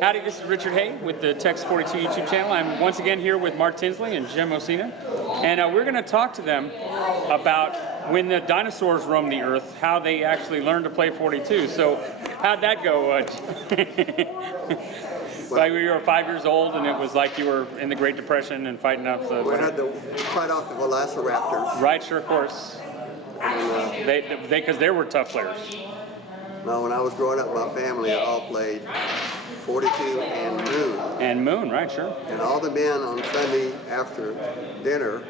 Howdy, this is Richard Hay with the Tex 42 YouTube channel. I'm once again here with Mark Tinsley and Jim Osina, and we're going to talk to them about when the dinosaurs roamed the earth, how they actually learned to play 42. So, how'd that go? Like you were 5 years old, and it was like you were in the Great Depression and fighting off the. We had to fight off the Velociraptors. Right, sure, of course. Because they were tough players. Now, when I was growing up, my family all played 42 and Moon. And Moon, right, sure. And all the men on Sunday after dinner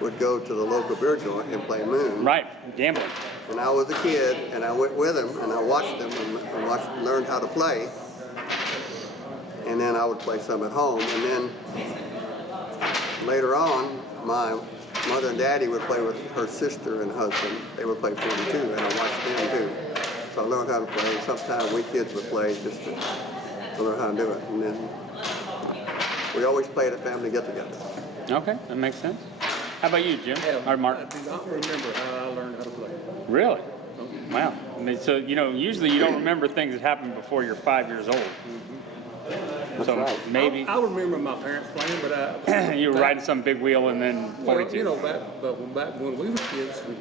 would go to the local beer joint and play Moon. Right, gambling. And I was a kid, and I went with them, and I watched them and learned how to play. And then I would play some at home. And then later on, my mother and daddy would play with her sister and husband. They would play 42, and I watched them too. So I learned how to play. Sometimes we kids would play just to learn how to do it. And then we always played at family get-together. Okay, that makes sense. How about you, Jim? Or Mark? I do not remember how I learned how to play. Really? Wow. I mean, so, usually you don't remember things that happened before you're 5 years old. So right. maybe I remember my parents playing, but you were riding some big wheel and then 42. Well, back when we were kids, the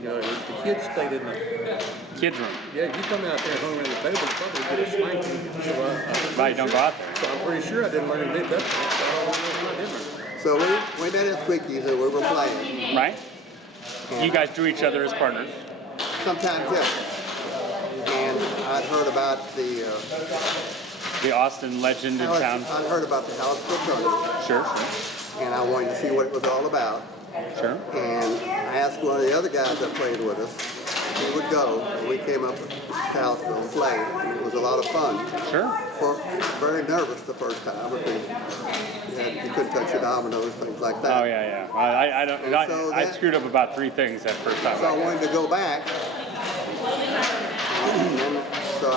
kids stayed in the Kids room. Yeah, you come out there and hung around the table, probably get a spanking. So Right, don't go out there. So I'm pretty sure I didn't learn to do that. I did learn. So we met at Quickies and we were playing. Right? You guys drew each other as partners. Sometimes, yes. And I'd heard about The Austin legend in town. I'd heard about the Hallettsville tournament. Sure. And I wanted to see what it was all about. Sure. And I asked one of the other guys that played with us if he would go, and we came up to Hallettsville and played. And it was a lot of fun. Sure. Very nervous the first time because you couldn't touch your dominoes, things like that. Oh yeah. I screwed up about 3 things that first time. So I wanted to go back. And so I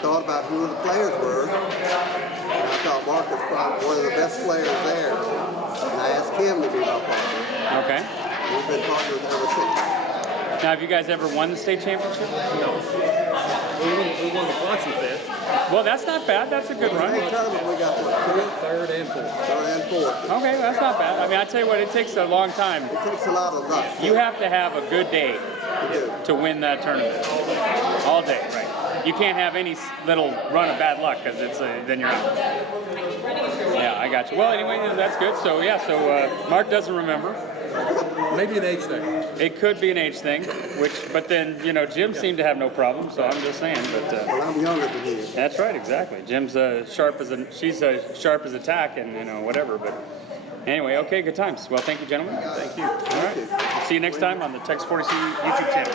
thought about who the players were. And I thought Mark was probably one of the best players there. And I asked him to be my partner. Okay. We've been partners ever since. Now, have you guys ever won the state championship? No. We won the Quatchy Fest. Well, that's not bad. That's a good run. State tournament, we got what, Third and fourth. third and fourth. Okay, that's not bad. I mean, I tell you what, it takes a long time. It takes a lot of luck. You have to have a good day to win that tournament. All day, right? You can't have any little run of bad luck because then you're out. Yeah, I got you. Well, anyway, that's good. So Mark doesn't remember. Maybe an age thing. It could be an age thing, but then Jim seemed to have no problem. So I'm just saying. But Well, I'm younger than you. that's right, exactly. Jim's she's sharp as a tack, and whatever. But anyway, okay, good times. Well, thank you, gentlemen. Thank you. All right. We'll see you next time on the Tex 42 YouTube channel.